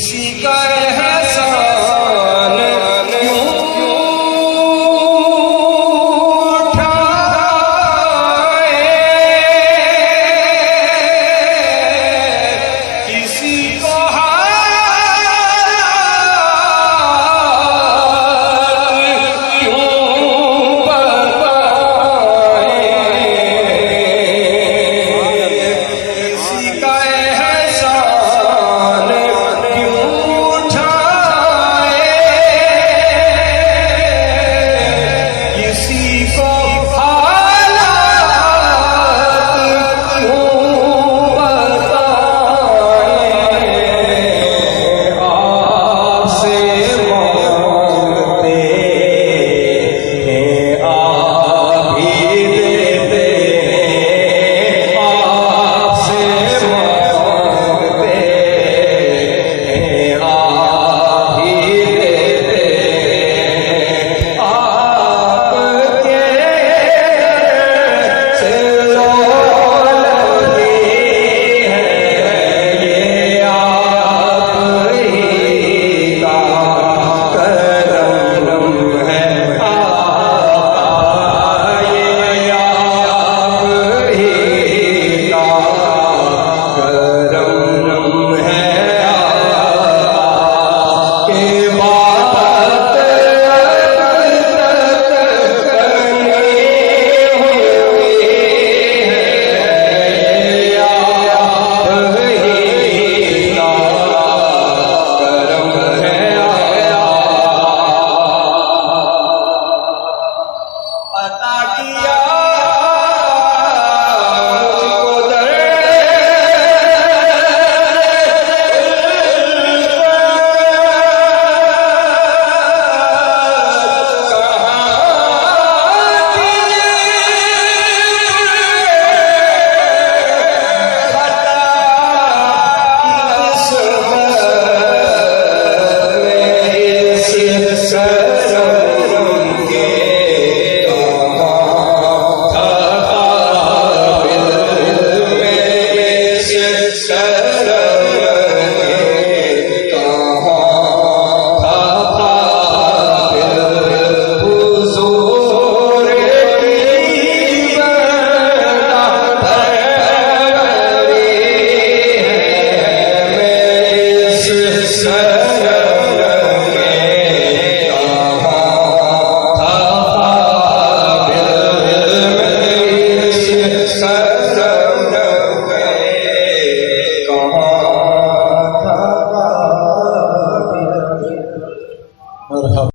किसी का एहसान क्यों उठाए, किसी को हाथ क्यों बताए, किसी का एहसान क्यों उठाए, किसी को हालात क्यों बताए। आपसे मांगते हैं आप ही देते हैं, आपसे मांगते हैं आप ही देते हैं। आपके से लगी है ये आप ही का करम है, ये आप ही का करम है। के बात अता किया